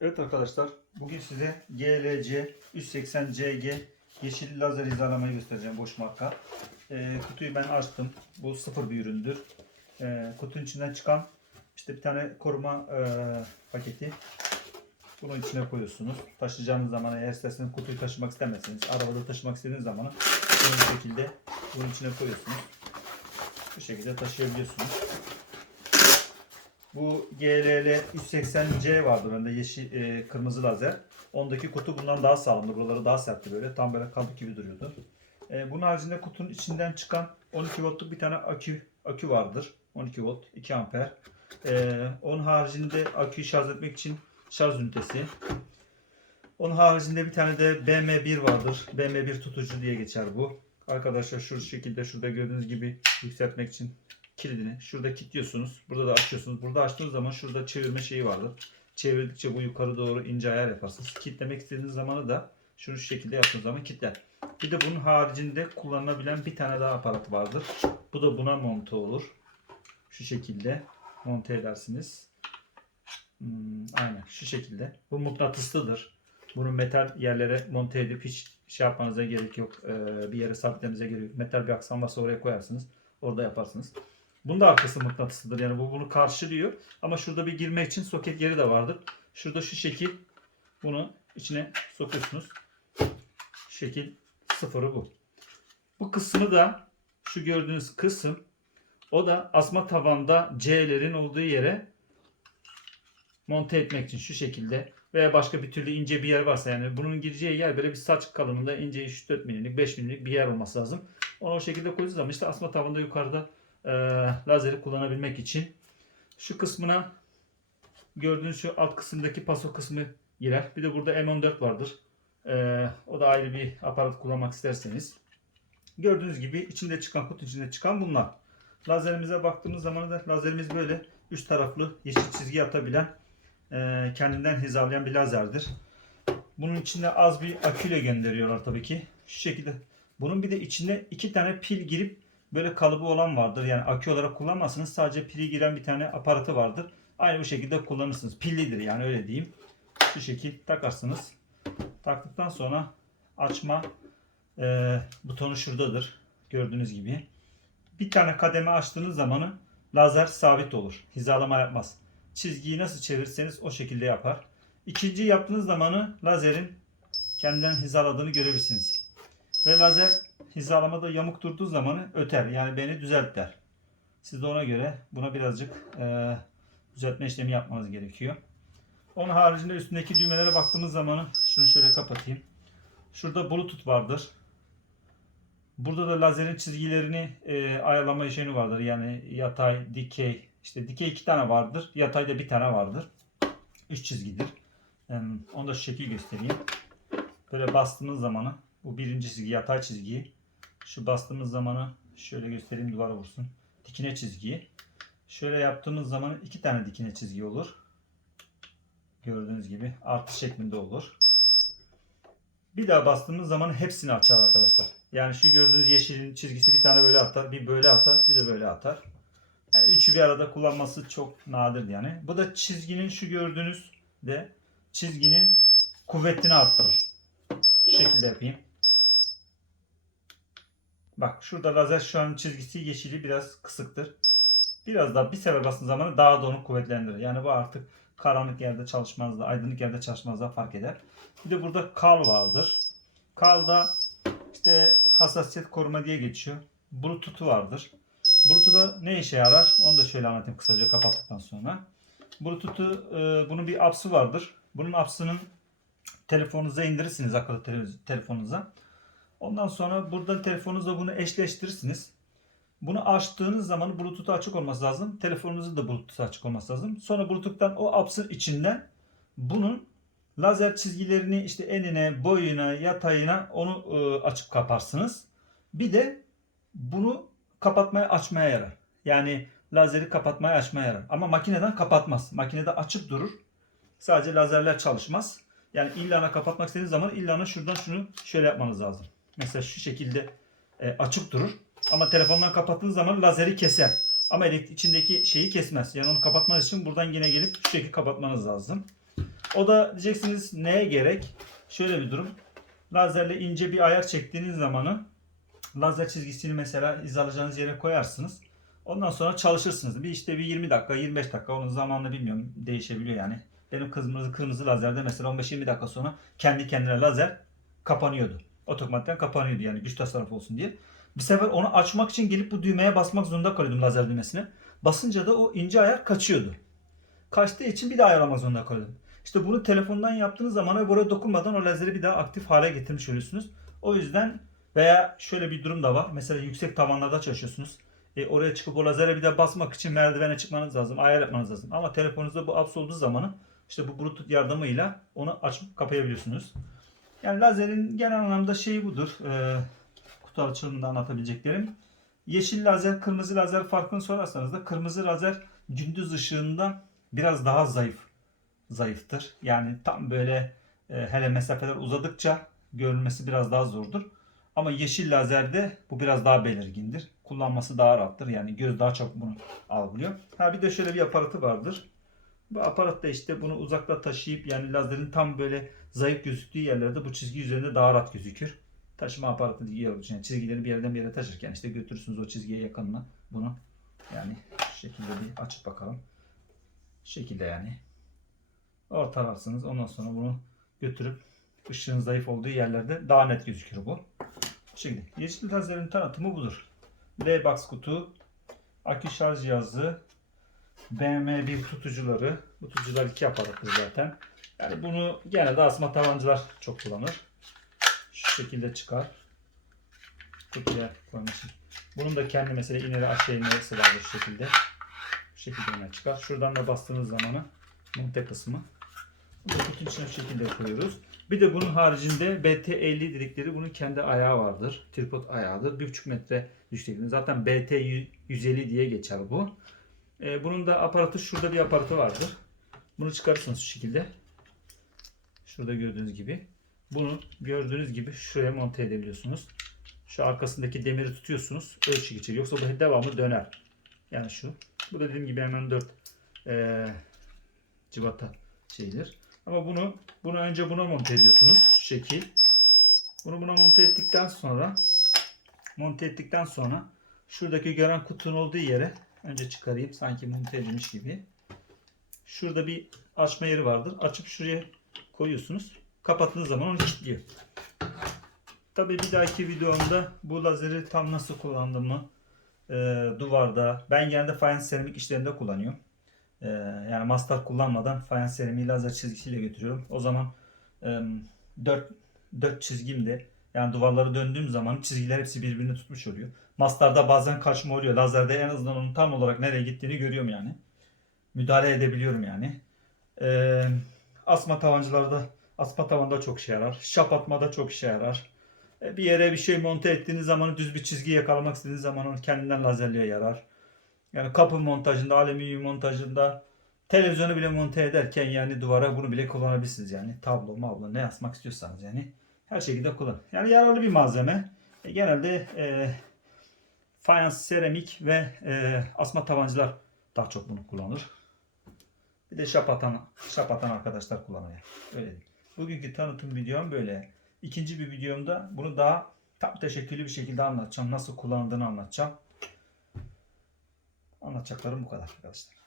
Evet arkadaşlar bugün size GLC 180 CG yeşil lazer hizalamayı göstereceğim boş marka. Ee, kutuyu ben açtım. Bu sıfır bir üründür. Ee, kutunun içinden çıkan işte bir tane koruma e, paketi. Bunun içine koyuyorsunuz. Taşıyacağınız zaman eğer isterseniz kutuyu taşımak istemezseniz arabada taşımak istediğiniz zaman bunu bu şekilde bunun içine koyuyorsunuz. Bu şekilde taşıyabiliyorsunuz. Bu GLL 180C vardı bende yeşil e, kırmızı lazer. Ondaki kutu bundan daha sağlamdı. Buraları daha sertti böyle. Tam böyle kabuk gibi duruyordu. E, bunun haricinde kutunun içinden çıkan 12 voltluk bir tane akü akü vardır. 12 volt, 2 amper. E, onun haricinde aküyü şarj etmek için şarj ünitesi. Onun haricinde bir tane de BM1 vardır. BM1 tutucu diye geçer bu. Arkadaşlar şu şekilde şurada gördüğünüz gibi yükseltmek için kilidini şurada kilitliyorsunuz. Burada da açıyorsunuz. Burada açtığınız zaman şurada çevirme şeyi vardır. Çevirdikçe bu yukarı doğru ince ayar yaparsınız. Kilitlemek istediğiniz zamanı da şunu şu şekilde yaptığınız zaman kilitler. Bir de bunun haricinde kullanılabilen bir tane daha aparat vardır. Bu da buna monte olur. Şu şekilde monte edersiniz. Hmm, aynen şu şekilde. Bu mıknatıslıdır. Bunu metal yerlere monte edip hiç şey yapmanıza gerek yok. Ee, bir yere sabitlemenize gerek yok. Metal bir aksam varsa oraya koyarsınız. Orada yaparsınız. Bunun da arkası mıknatısıdır. Yani bu bunu karşılıyor. Ama şurada bir girmek için soket yeri de vardır. Şurada şu şekil bunu içine sokuyorsunuz. Şekil sıfırı bu. Bu kısmı da şu gördüğünüz kısım o da asma tavanda C'lerin olduğu yere monte etmek için şu şekilde veya başka bir türlü ince bir yer varsa yani bunun gireceği yer böyle bir saç kalınlığında ince 3-4 milimlik 5 milimlik bir yer olması lazım. Onu o şekilde koyduğunuz zaman işte asma tavanda yukarıda e, lazeri kullanabilmek için şu kısmına gördüğünüz şu alt kısımdaki paso kısmı girer. Bir de burada M14 vardır. E, o da ayrı bir aparat kullanmak isterseniz. Gördüğünüz gibi içinde çıkan kutu içinde çıkan bunlar. Lazerimize baktığımız zaman da lazerimiz böyle üç taraflı yeşil çizgi atabilen e, kendinden hizalayan bir lazerdir. Bunun içinde az bir aküyle gönderiyorlar tabii ki. Şu şekilde. Bunun bir de içinde iki tane pil girip böyle kalıbı olan vardır. Yani akü olarak kullanmazsınız. Sadece pili giren bir tane aparatı vardır. Aynı bu şekilde kullanırsınız. Pillidir yani öyle diyeyim. Şu şekil takarsınız. Taktıktan sonra açma e, butonu şuradadır. Gördüğünüz gibi. Bir tane kademe açtığınız zamanı lazer sabit olur. Hizalama yapmaz. Çizgiyi nasıl çevirirseniz o şekilde yapar. İkinci yaptığınız zamanı lazerin kendinden hizaladığını görebilirsiniz. Ve lazer hizalamada yamuk durduğu zamanı öter. Yani beni düzelt der. Siz de ona göre buna birazcık e, düzeltme işlemi yapmanız gerekiyor. Onun haricinde üstündeki düğmelere baktığımız zamanı şunu şöyle kapatayım. Şurada bluetooth vardır. Burada da lazerin çizgilerini e, ayarlama işlemi vardır. Yani yatay, dikey. İşte dikey iki tane vardır. Yatayda bir tane vardır. Üç çizgidir. E, onu da şu şekil göstereyim. Böyle bastığımız zamanı bu birinci çizgi yatay çizgiyi. Şu bastığımız zamanı şöyle göstereyim duvara vursun. Dikine çizgiyi. Şöyle yaptığımız zaman iki tane dikine çizgi olur. Gördüğünüz gibi artı şeklinde olur. Bir daha bastığımız zaman hepsini açar arkadaşlar. Yani şu gördüğünüz yeşilin çizgisi bir tane böyle atar, bir böyle atar, bir de böyle atar. Yani üçü bir arada kullanması çok nadir yani. Bu da çizginin şu gördüğünüz de çizginin kuvvetini arttırır. Şu şekilde yapayım. Bak şurada lazer şu an çizgisi yeşili biraz kısıktır. Biraz daha bir sefer bastığınız zaman daha da onu kuvvetlendirir. Yani bu artık karanlık yerde çalışmanızda, aydınlık yerde çalışmanızda fark eder. Bir de burada kal vardır. Kalda işte hassasiyet koruma diye geçiyor. Bluetooth'u vardır. Bluetooth'da ne işe yarar? Onu da şöyle anlatayım kısaca kapattıktan sonra. Bluetooth'u e, bunun bir apps'ı vardır. Bunun apps'ının telefonunuza indirirsiniz akıllı tele- telefonunuza. Ondan sonra buradan telefonunuzla bunu eşleştirirsiniz. Bunu açtığınız zaman Bluetooth açık olması lazım. Telefonunuzun da Bluetooth açık olması lazım. Sonra Bluetooth'tan o apps'ın içinden bunun lazer çizgilerini işte enine, boyuna, yatayına onu e, açıp kaparsınız. Bir de bunu kapatmaya açmaya yarar. Yani lazeri kapatmaya açmaya yarar. Ama makineden kapatmaz. Makinede açık durur. Sadece lazerler çalışmaz. Yani illana kapatmak istediğiniz zaman illana şuradan şunu şöyle yapmanız lazım. Mesela şu şekilde e, açık durur. Ama telefondan kapattığınız zaman lazeri keser. Ama içindeki şeyi kesmez. Yani onu kapatmanız için buradan yine gelip şu şekilde kapatmanız lazım. O da diyeceksiniz neye gerek? Şöyle bir durum. Lazerle ince bir ayar çektiğiniz zamanı lazer çizgisini mesela iz alacağınız yere koyarsınız. Ondan sonra çalışırsınız. Bir işte bir 20 dakika, 25 dakika onun zamanını bilmiyorum değişebiliyor yani. Benim kırmızı kırmızı lazerde mesela 15-20 dakika sonra kendi kendine lazer kapanıyordu. Otomatikten kapanıyordu yani güç tasarrufu olsun diye. Bir sefer onu açmak için gelip bu düğmeye basmak zorunda kalıyordum lazer düğmesine. Basınca da o ince ayar kaçıyordu. Kaçtığı için bir daha ayarlamak zorunda kalıyordum. İşte bunu telefondan yaptığınız zaman ve buraya dokunmadan o lazeri bir daha aktif hale getirmiş oluyorsunuz. O yüzden veya şöyle bir durum da var. Mesela yüksek tavanlarda çalışıyorsunuz. E, oraya çıkıp o lazere bir de basmak için merdivene çıkmanız lazım. Ayar yapmanız lazım. Ama telefonunuzda bu apps olduğu zaman işte bu bluetooth yardımıyla onu açıp kapayabiliyorsunuz. Yani lazerin genel anlamda şeyi budur. E, kutu açılımında anlatabileceklerim. Yeşil lazer, kırmızı lazer farkını sorarsanız da kırmızı lazer gündüz ışığında biraz daha zayıf zayıftır. Yani tam böyle e, hele mesafeler uzadıkça görülmesi biraz daha zordur. Ama yeşil lazerde bu biraz daha belirgindir. Kullanması daha rahattır. Yani göz daha çabuk bunu algılıyor. Ha bir de şöyle bir aparatı vardır. Bu aparat da işte bunu uzakta taşıyıp yani lazerin tam böyle zayıf gözüktüğü yerlerde bu çizgi üzerinde daha rahat gözükür. Taşıma aparatı diye olur. Yani çizgileri bir yerden bir yere taşırken işte götürürsünüz o çizgiye yakınına bunu. Yani şu şekilde bir açıp bakalım. Şu şekilde yani. Ortalarsınız. Ondan sonra bunu götürüp ışığın zayıf olduğu yerlerde daha net gözükür bu. Şimdi yeşil lazerin tanıtımı budur. L-Box kutu, akü şarj cihazı, BM1 tutucuları. Bu tutucular iki aparattır zaten. Yani bunu genelde asma tabancılar çok kullanır. Şu şekilde çıkar. Kutuya koyması. Bunun da kendi mesela ileri aşağı inmesi vardır şu şekilde. Bu şekilde yine çıkar. Şuradan da bastığınız zamanı monte kısmı. Bunu kutunun içine şu şekilde koyuyoruz. Bir de bunun haricinde BT50 dedikleri bunun kendi ayağı vardır. Tripod ayağıdır. 1,5 metre yüksekliğinde. Zaten BT150 diye geçer bu. Ee, bunun da aparatı şurada bir aparatı vardır. Bunu çıkarırsınız şu şekilde. Şurada gördüğünüz gibi. Bunu gördüğünüz gibi şuraya monte edebiliyorsunuz. Şu arkasındaki demiri tutuyorsunuz. Ölçü geçir. Yoksa bu devamlı döner. Yani şu. Bu da dediğim gibi hemen 4 ee, civata şeydir. Ama bunu bunu önce buna monte ediyorsunuz. Şu şekil. Bunu buna monte ettikten sonra monte ettikten sonra şuradaki gören kutunun olduğu yere önce çıkarayım sanki edilmiş gibi. Şurada bir açma yeri vardır. Açıp şuraya koyuyorsunuz. Kapattığınız zaman onu kilitliyor. Tabii bir dahaki videomda bu lazeri tam nasıl kullandığımı e, duvarda ben genelde fayans seramik işlerinde kullanıyorum. Ee, yani mastar kullanmadan fayans seramiği lazer çizgisiyle götürüyorum. O zaman e, 4, 4 çizgim de yani duvarları döndüğüm zaman çizgiler hepsi birbirini tutmuş oluyor. Mastarda bazen kaçma oluyor. Lazerde en azından onun tam olarak nereye gittiğini görüyorum yani. Müdahale edebiliyorum yani. Ee, asma tavancılarda asma tavanda çok işe yarar. Şap atmada çok işe yarar. Ee, bir yere bir şey monte ettiğiniz zaman düz bir çizgi yakalamak istediğiniz zaman onu kendinden lazerliğe yarar. Yani kapı montajında, alüminyum montajında, televizyonu bile monte ederken yani duvara bunu bile kullanabilirsiniz yani. Tablo, mablo ne asmak istiyorsanız yani. Her şekilde kullan. Yani yararlı bir malzeme. E, genelde e, fayans, seramik ve e, asma tabancılar daha çok bunu kullanır. Bir de şap atan, şap atan arkadaşlar kullanıyor. Öyle. Bugünkü tanıtım videom böyle. İkinci bir videomda bunu daha tam teşekküllü bir şekilde anlatacağım. Nasıl kullandığını anlatacağım. Anlatacaklarım bu kadar arkadaşlar.